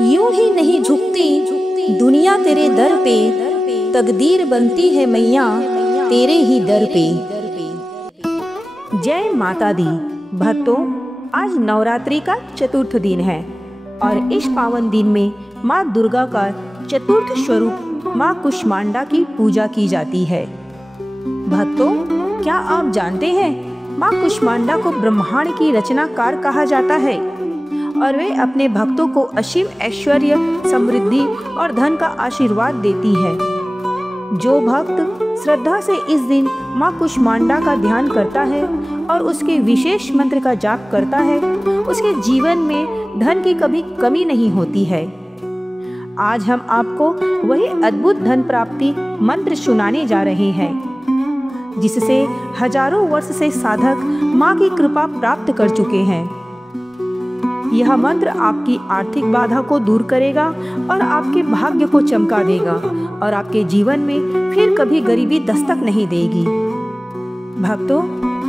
यूं ही नहीं झुकती दुनिया तेरे दर पे, तकदीर बनती है मैया तेरे ही दर पे। जय माता दी। भक्तों, आज नवरात्रि का चतुर्थ दिन है और इस पावन दिन में माँ दुर्गा का चतुर्थ स्वरूप माँ कुष्मांडा की पूजा की जाती है। भक्तों, क्या आप जानते हैं माँ कुष्मांडा को ब्रह्मांड की रचनाकार कहा जाता है और वे अपने भक्तों को असीम ऐश्वर्य, समृद्धि और धन का आशीर्वाद देती है। जो भक्त श्रद्धा से इस दिन माँ कुष्मांडा का ध्यान करता है और उसके विशेष मंत्र का जाप करता है, उसके जीवन में धन की कभी कमी नहीं होती है। आज हम आपको वही अद्भुत धन प्राप्ति मंत्र सुनाने जा रहे हैं, जिससे हजारों वर्ष से साधक माँ की कृपा प्राप्त कर चुके हैं। यह मंत्र आपकी आर्थिक बाधा को दूर करेगा और आपके भाग्य को चमका देगा और आपके जीवन में फिर कभी गरीबी दस्तक नहीं देगी। भक्तों,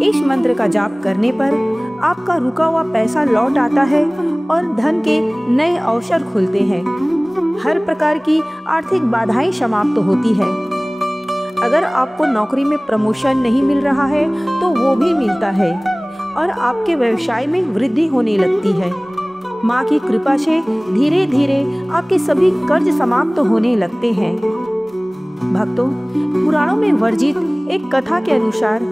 इस मंत्र का जाप करने पर आपका रुका हुआ पैसा लौट आता है और धन के नए अवसर खुलते हैं। हर प्रकार की आर्थिक बाधाएं समाप्त होती है। अगर आपको नौकरी में प्रमोशन नहीं मिल रहा है तो वो भी मिलता है और आपके व्यवसाय में वृद्धि होने लगती है। माँ की कृपा से धीरे धीरे आपके सभी कर्ज समाप्त होने लगते हैं। भक्तों, पुराणों में वर्णित एक कथा के अनुसार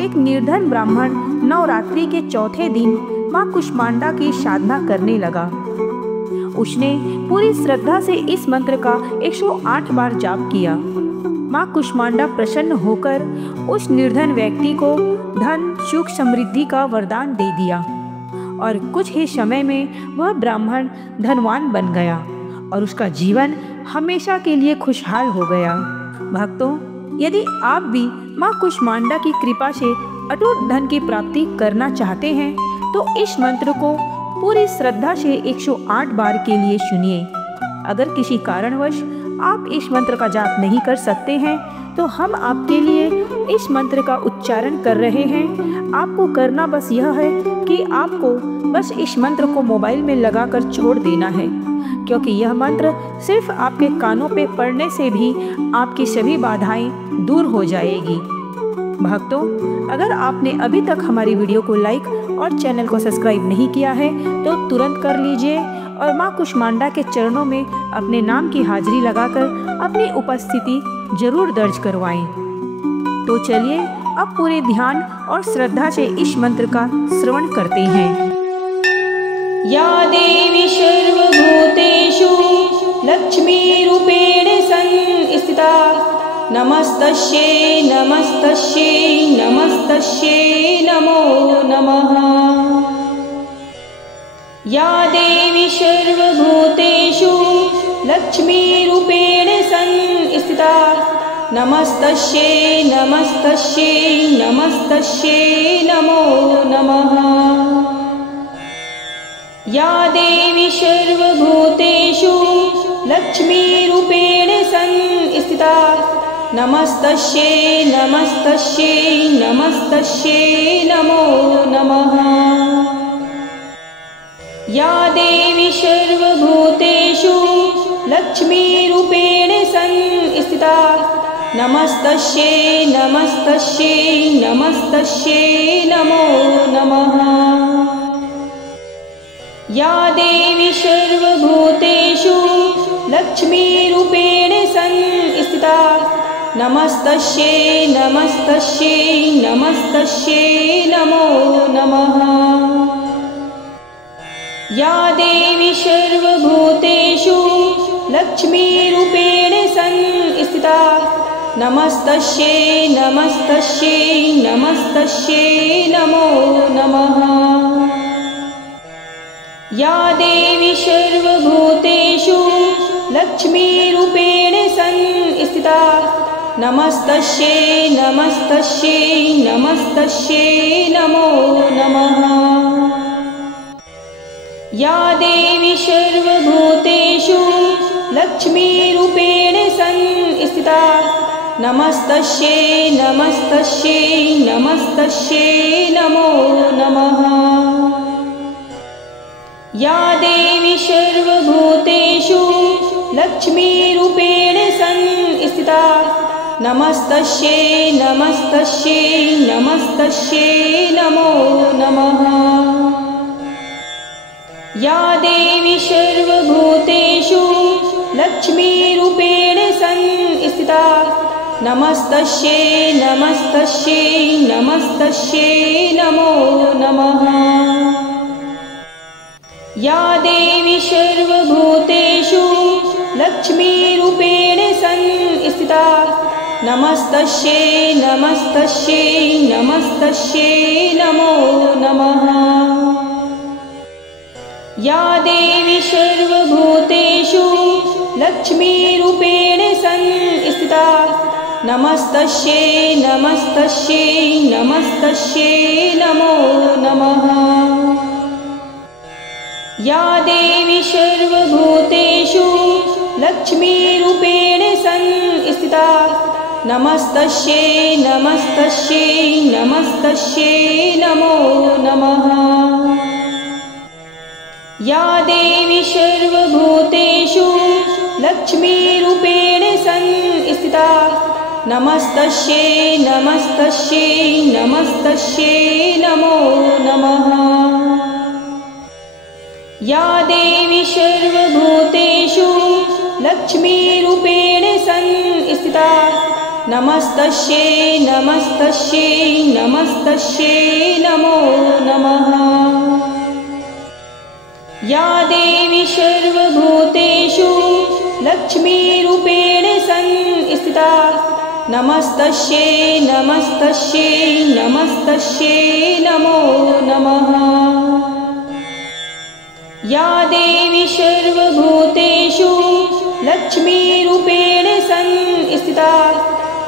एक निर्धन ब्राह्मण नवरात्रि के चौथे दिन माँ कुष्मांडा की साधना करने लगा। उसने पूरी श्रद्धा से इस मंत्र का 108 बार जाप किया। माँ कुष्मांडा प्रसन्न होकर उस निर्धन व्यक्ति को धन, सुख, समृद्धि का वरदान दे दिया और कुछ ही समय में वह ब्राह्मण धनवान बन गया और उसका जीवन हमेशा के लिए खुशहाल हो गया। भक्तों, यदि आप भी माँ कुष्मांडा की कृपा से अटूट धन की प्राप्ति करना चाहते हैं तो इस मंत्र को पूरी श्रद्धा से 108 बार के लिए सुनिए। अगर किसी कारणवश आप इस मंत्र का जाप नहीं कर सकते हैं तो हम आपके लिए इस मंत्र का उच्चारण कर रहे हैं। आपको करना बस यह है कि आपको बस इस मंत्र को मोबाइल में लगाकर छोड़ देना है, क्योंकि यह मंत्र सिर्फ आपके कानों पे पड़ने से भी आपकी सभी बाधाएं दूर हो जाएगी। भक्तों, अगर आपने अभी तक हमारी वीडियो को लाइक और चैनल को सब्सक्राइब नहीं किया है तो तुरंत कर लीजिए और माँ कुष्मांडा के चरणों में अपने नाम की हाजिरी लगाकर अपनी उपस्थिति जरूर दर्ज करवाएं। तो चलिए अब पूरे ध्यान और श्रद्धा से इस मंत्र का श्रवण करते हैं। या देवी सर्वभूतेषु लक्ष्मीरूपेण संस्थिता नमस्तस्यै नमस्तस्यै नमस्तस्यै नमो नमः। या देवी सर्वभूतेषु लक्ष्मीरूपेण संस्थिता नमस्तस्यै नमस्तस्यै नमस्तस्यै नमो नमः। या देवी सर्वभूतेषु लक्ष्मीरूपेण संस्थिता नमस्तस्यै नमस्तस्यै नमस्तस्यै नमो नमः। या देवी सर्वभूतेषु लक्ष्मीरूपेण संस्थिता नमस्तस्यै नमस्तस्यै नमस्तस्यै नमो नमः। या देवी सर्वभूतेषु लक्ष्मीरूपेण संस्थिता नमस्तस्यै नमस्तस्यै नमस्तस्यै नमो नमः। या देवी सर्वभूतेषु लक्ष्मीरूपेण संस्थिता नमस्तस्यै नमस्तस्यै नमस्तस्यै नमो नमः। या देवी सर्वभूतेषु लक्ष्मीरूपेण संस्थिता नमस्तस्यै नमस्तस्यै नमस्तस्यै नमो नमः। या देवी सर्वभूतेषु लक्ष्मीरूपेण संस्थिता नमस्तस्यै नमस्तस्यै नमस्तस्यै नमो नमः। या देवी सर्वभूतेषु लक्ष्मीरूपेण संस्थिता। नमस्तस्यै नमस्तस्यै नमस्तस्यै नमो नमः। या देवी सर्वभूतेषु लक्ष्मीरूपेण संस्थिता। नमस्तस्यै नमस्तस्यै नमस्तस्यै नमो नमः। या देवी सर्वभूतेषु लक्ष्मीरूपेण संस्थिता। नमस्तस्यै नमस्तस्यै नमस्तस्यै नमो नमः। या देवी सर्वभूतेषु लक्ष्मीरूपेण संस्थिता। नमस्तस्यै नमस्तस्यै नमस्तस्यै नमो नमः। या देवी सर्वभूतेषु लक्ष्मीरूपेण संस्थिता। नमस्तस्यै नमस्तस्यै नमस्तस्यै नमो नमः। या देवी सर्वभूतेषु लक्ष्मीरूपेण संस्थिता। नमस्तस्यै नमस्तस्यै नमस्तस्यै नमो नमः। या देवी सर्वभूतेषु लक्ष्मीरूपेण संस्थिता। नमस्तस्यै नमस्तस्यै नमस्तस्यै नमो नमः। या देवी सर्वभूतेषु लक्ष्मीरूपेण संस्थिता। नमस्तस्यै नमस्तस्यै नमस्तस्यै नमो नमः। या देवी सर्वभूतेषु लक्ष्मीरूपेण संस्थिता।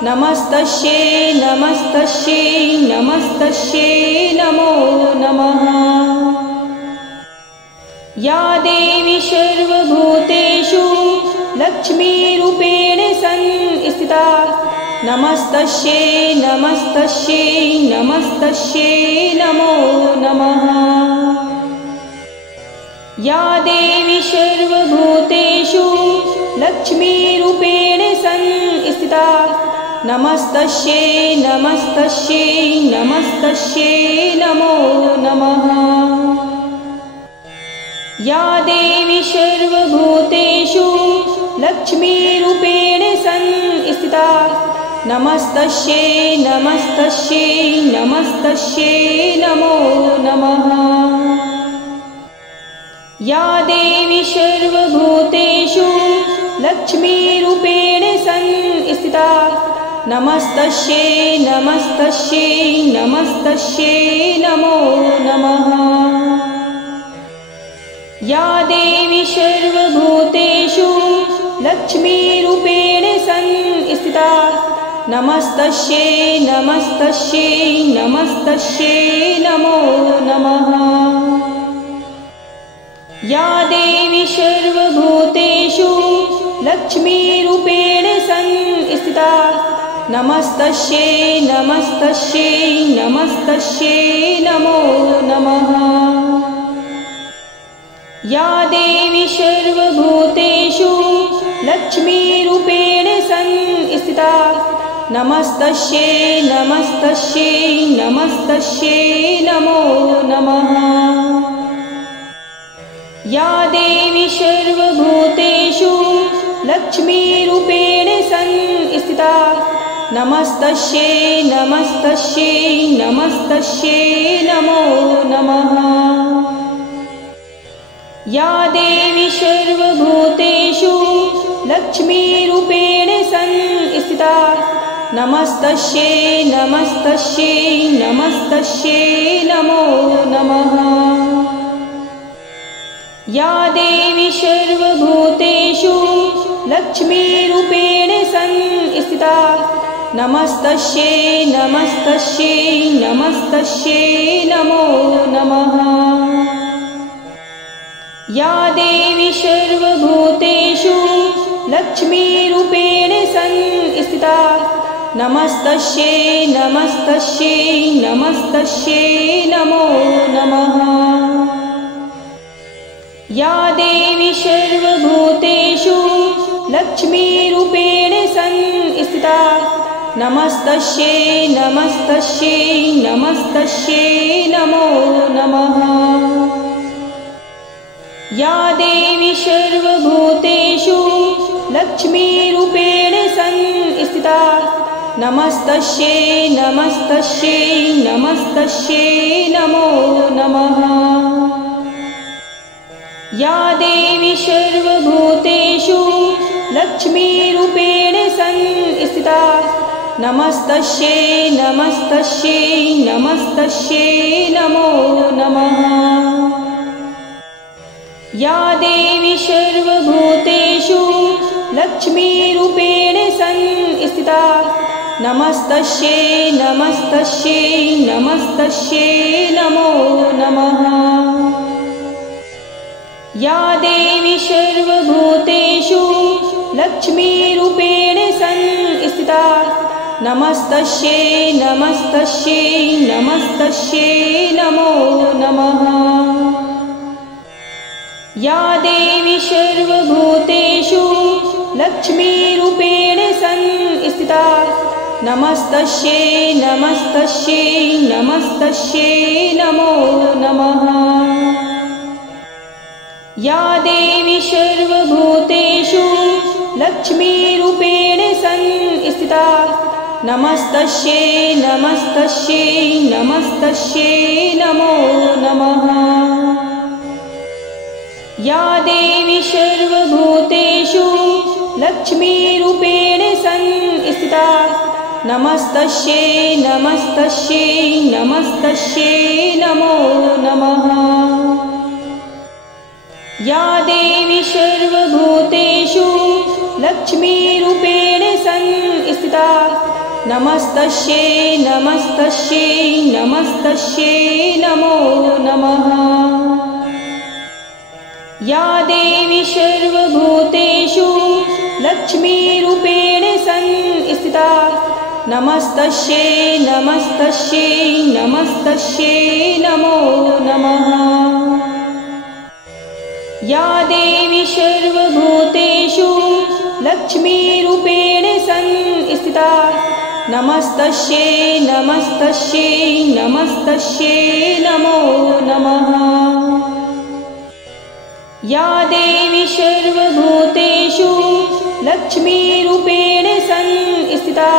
नमस्तस्यै नमस्तस्यै नमस्तस्यै नमो नमः। या देवी सर्वभूतेषु लक्ष्मीरूपेण संस्थिता। नमस्तस्यै नमस्तस्यै नमस्तस्यै नमो नमः। या देवी सर्वभूतेषु लक्ष्मीरूपेण संस्थिता। नमस्तस्यै नमस्तस्यै नमस्तस्यै नमो नमः। या देवी सर्वभूतेषु लक्ष्मीरूपेण संस्थिता। नमस्तस्यै नमस्तस्यै नमस्तस्यै नमो नमः। या देवी सर्वभूतेषु लक्ष्मीरूपेण संस्थिता। नमस्तस्यै नमस्तस्यै नमस्तस्यै नमो नमः। या देवी सर्वभूतेषु लक्ष्मीरूपेण संस्थिता। नमस्तस्यै नमस्तस्यै नमस्तस्यै नमो नमः। या देवी सर्वभूतेषु लक्ष्मीरूपेण संस्थिता। नमस्तस्यै नमस्तस्यै नमस्तस्यै नमो नमः। या देवी सर्वभूतेषु लक्ष्मीरूपेण संस्थिता। नमस्तस्यै नमस्तस्यै नमस्तस्यै नमो नमः। या देवी सर्वभूतेषु लक्ष्मीरूपेण संस्थिता। नमस्तस्यै नमस्तस्यै नमस्तस्यै नमो नमः। या देवी सर्वभूतेषु लक्ष्मीरूपेण संस्थिता। नमस्तस्यै नमस्तस्यै नमस्तस्यै नमो नमः। या देवी सर्वभूतेषु लक्ष्मीरूपेण संस्थिता। नमस्तस्यै नमस्तस्यै नमस्तस्यै नमो नमः। या देवी सर्वभूतेषु लक्ष्मीरूपेण संस्थिता। नमस्तस्यै नमस्तस्यै नमस्तस्यै नमो नमः। या देवी सर्वभूतेषु स्थिता नमस्तस्यै नमस्तस्यै नमस्तस्यै नमो नमः। या देवी सर्वभूतेषु लक्ष्मीरूपेण संस्थिता नमस्तस्यै नमस्तस्यै नमस्तस्यै नमो नमः। या देवी सर्वभूतेषु लक्ष्मीरूपेण संस्थिता नमस्तस्यै नमस्तस्यै नमस्तस्यै नमो नमः। या देवी सर्वभूतेषु लक्ष्मीरूपेण संस्थिता नमस्तस्यै नमस्तस्यै नमस्तस्यै नमो नमः। या देवी सर्वभूतेषु लक्ष्मीरूपेण संस्थिता नमस्तस्यै नमस्तस्यै नमस्तस्यै नमो नमः। या देवी सर्वभूतेषु लक्ष्मीरूपेण संस्थिता नमस्तस्यै नमस्तस्यै नमस्तस्यै नमो नमः। या देवी सर्वभूतेषु लक्ष्मीरूपेण संस्थिता नमस्तस्यै नमस्तस्यै नमस्तस्यै नमो नमः। या देवी सर्वभूतेषु लक्ष्मीरूपेण संस्थिता नमस्तस्यै नमस्तस्यै नमस्तस्यै नमो नमः। या देवी सर्वभूतेषु लक्ष्मीरूपेण संस्थिता नमस्तस्यै नमस्तस्यै नमस्तस्यै नमो नमः। या देवी सर्वभूतेषु लक्ष्मीरूपेण संस्थिता नमस्तस्यै नमस्तस्यै नमस्तस्यै नमो नमः। या देवी सर्वभूतेषु लक्ष्मीरूपेण संस्थिता नमस्तस्यै नमस्तस्यै नमस्तस्यै नमो नमः। या देवी सर्वभूतेषु लक्ष्मीरूपेण संस्थिता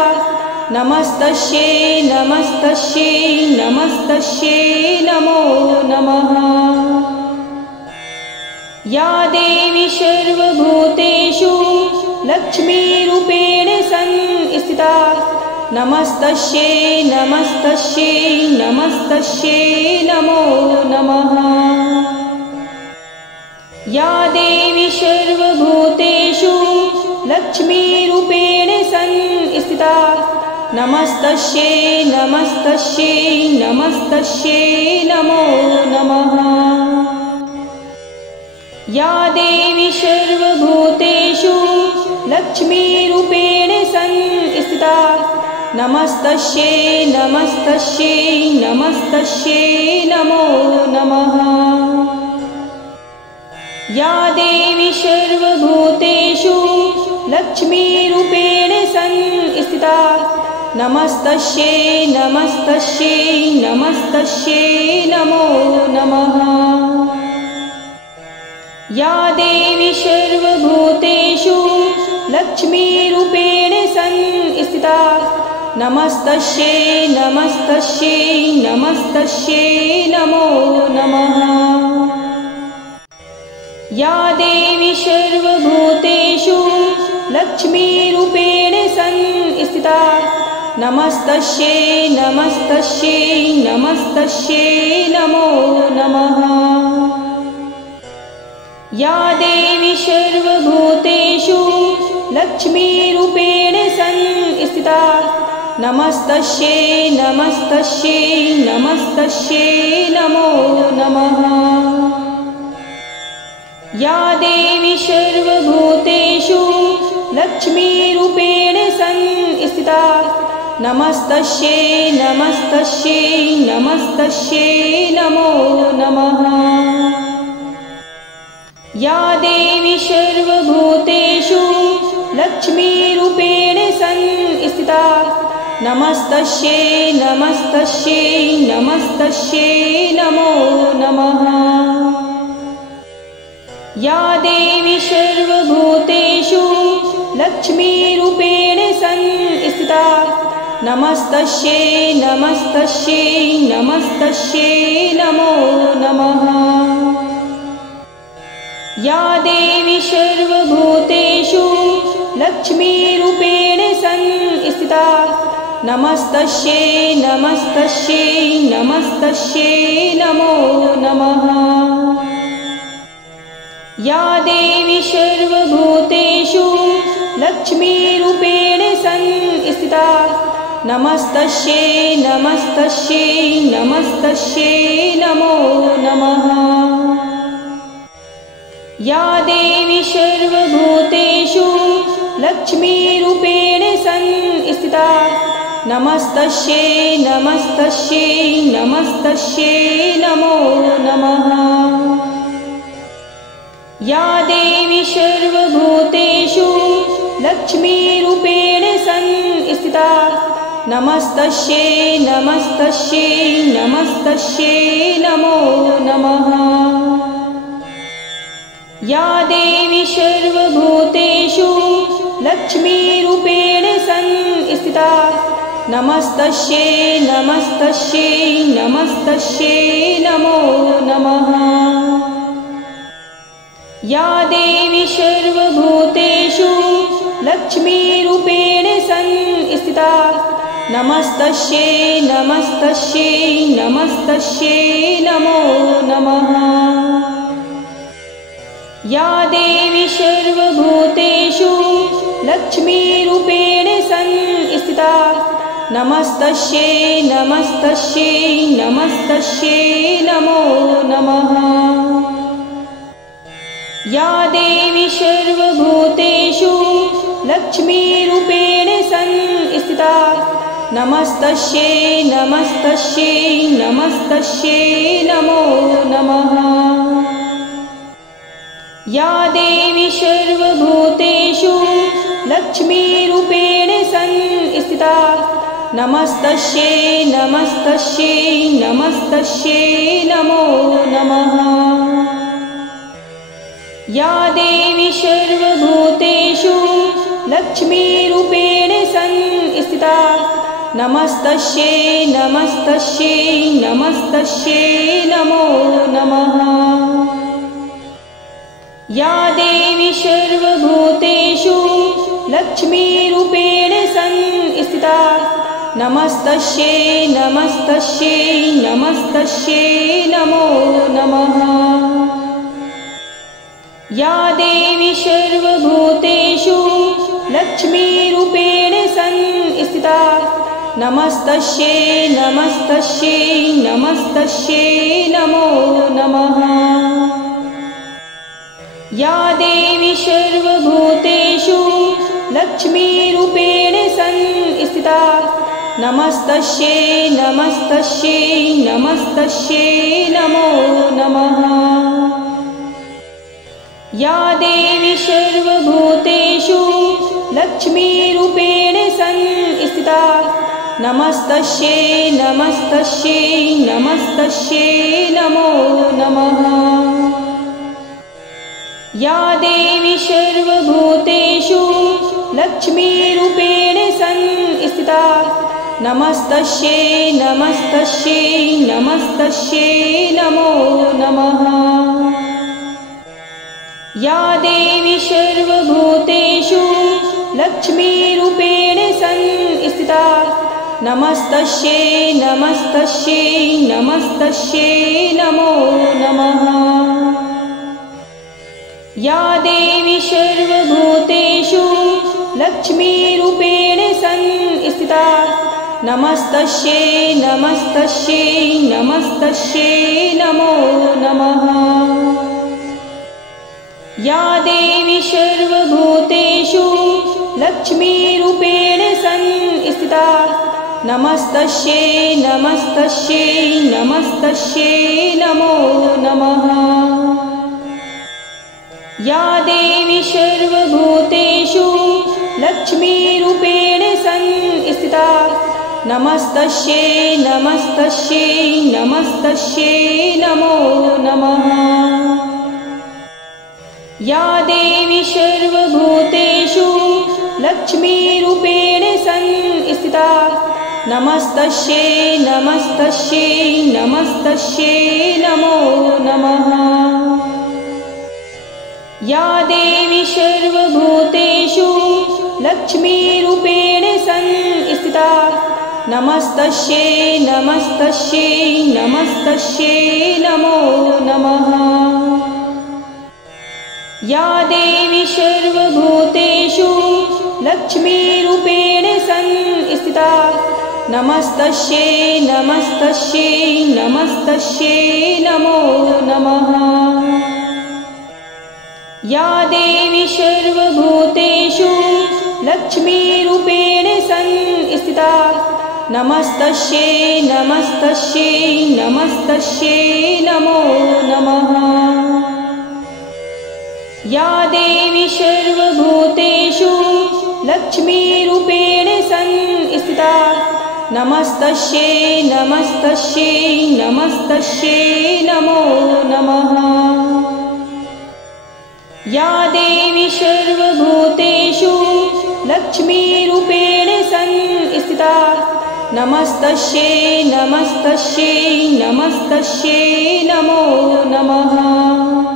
नमस्तस्यै नमस्तस्यै नमस्तस्यै नमो नमः। या देवी सर्वभूतेषु लक्ष्मीरूपेण संस्थिता नमस्तस्यै नमस्तस्यै नमस्तस्यै नमो नमः। या देवी सर्वभूतेषु लक्ष्मीरूपेण संस्थिता नमस्तस्यै नमस्तस्यै नमस्तस्यै नमो नमः। या देवी सर्वभूतेषु लक्ष्मीरूपेण संस्थिता नमस्तस्यै नमस्तस्यै नमस्तस्यै नमो नमः। या देवी सर्वभूतेषु लक्ष्मीरूपेण संस्थिता नमस्तस्यै नमस्तस्यै नमस्तस्यै नमो नमः। या देवी सर्वभूतेषु लक्ष्मीरूपेण संस्थिता नमस्तस्यै नमस्तस्यै नमस्तस्यै नमो नमः। या देवी सर्वभूतेषु लक्ष्मीरूपेण संस्थिता नमस्तस्यै नमस्तस्यै नमस्तस्यै नमो नमः। या देवी सर्वभूतेषु लक्ष्मीरूपेण संस्थिता नमस्तस्यै नमस्तस्यै नमस्तस्यै नमो नमः। या देवी सर्वभूतेषु लक्ष्मीरूपेण संस्थिता नमस्तस्यै नमस्तस्यै नमस्तस्यै नमो नमः। या देवी सर्वभूतेषु लक्ष्मीरूपेण संस्थिता नमस्तस्यै नमस्तस्यै नमस्तस्यै नमो नमः। या देवी सर्वभूतेषु लक्ष्मीरूपेण संस्थिता नमस्तस्यै नमस्तस्यै नमस्तस्यै नमो नमः। या देवी सर्वभूतेषु लक्ष्मीरूपेण संस्थिता नमस्तस्यै नमस्तस्यै नमस्तस्यै नमो नमः। या देवी सर्वभूतेषु लक्ष्मीरूपेण संस्थिता नमस्तस्यै नमस्तस्यै नमस्तस्यै नमो नमः। या देवी सर्वभूतेषु लक्ष्मीरूपेण संस्थिता नमस्तस्यै नमस्तस्यै नमस्तस्यै नमो नमः। या देवी सर्वभूतेषु लक्ष्मीरूपेण संस्थिता नमस्तस्यै नमस्तस्यै नमस्तस्यै नमो नमः। या देवी सर्वभूतेषु लक्ष्मीरूपेण संस्थिता नमस्तस्यै नमस्तस्यै नमस्तस्यै नमो नमः। या देवी सर्वभूतेषु लक्ष्मीरूपेण संस्थिता नमस्तस्यै नमस्तस्यै नमस्तस्यै नमो नमः। या देवी सर्वभूतेषु लक्ष्मीरूपेण संस्थिता नमस्तस्यै नमस्तस्यै नमस्तस्यै नमो नमः। या देवी सर्वभूतेषु लक्ष्मीरूपेण संस्थिता नमस्तस्यै नमस्तस्यै नमस्तस्यै नमो नमः। या देवी सर्वभूतेषु लक्ष्मीरूपेण संस्थिता नमस्तस्यै नमस्तस्यै नमस्तस्यै नमो नमः। या देवी सर्वभूतेषु लक्ष्मीरूपेण संस्थिता नमस्तस्यै नमस्तस्यै नमस्तस्यै नमो नमः। या देवी सर्वभूतेषु लक्ष्मीरूपेण संस्थिता नमस्तस्यै नमस्तस्यै नमस्तस्यै नमो नमः। या देवी सर्वभूतेषु लक्ष्मीरूपेण संस्थिता नमस्तस्यै नमस्तस्यै नमस्तस्यै नमो नमः। या देवी सर्वभूतेषु लक्ष्मीरूपेण संस्थिता नमस्तस्यै नमस्तस्यै नमस्तस्यै नमो नमः। या देवी सर्वभूतेषु लक्ष्मीरूपेण संस्थिता नमस्तस्यै नमस्तस्यै नमस्तस्यै नमो नमः। या देवी सर्वभूतेषु लक्ष्मीरूपेण संस्थिता नमस्तस्यै नमस्तस्यै नमस्तस्यै नमो नमः। या देवी सर्वभूतेषु लक्ष्मीरूपेण संस्थिता नमस्तस्यै नमस्तस्यै नमस्तस्यै नमो नमः। या देवी सर्वभूतेषु लक्ष्मीरूपेण संस्थिता नमस्तस्यै नमस्तस्यै नमस्तस्यै नमो नमः। या देवी सर्वभूतेषु लक्ष्मीरूपेण संस्थिता नमस्तस्यै नमस्तस्यै नमस्तस्यै नमो नमः। या देवी सर्वभूतेषु लक्ष्मीरूपेण संस्थिता नमस्तस्यै नमस्तस्यै नमस्तस्यै नमो नमः। या देवी सर्वभूतेषु लक्ष्मीरूपेण संस्थिता नमस्तस्यै नमस्तस्यै नमस्तस्यै नमो नमः। या देवी सर्वभूतेषु लक्ष्मीरूपेण संस्थिता नमस्तस्यै नमस्तस्यै नमस्तस्यै नमो नमः। या देवी सर्वभूतेषु लक्ष्मीरूपेण संस्थिता नमस्तस्यै नमस्तस्यै नमस्तस्यै नमो नमः। या देवी सर्वभूतेषु लक्ष्मीरूपेण संस्थिता नमस्तस्यै नमस्तस्यै नमस्तस्यै नमो नमः। या देवी सर्वभूतेषु लक्ष्मीरूपेण संस्थिता नमस्तस्यै नमस्तस्यै नमस्तस्यै नमो नमः। या देवी सर्वभूतेषु लक्ष्मीरूपेण संस्थिता नमस्तस्यै नमस्तस्यै नमस्तस्यै नमो नमः।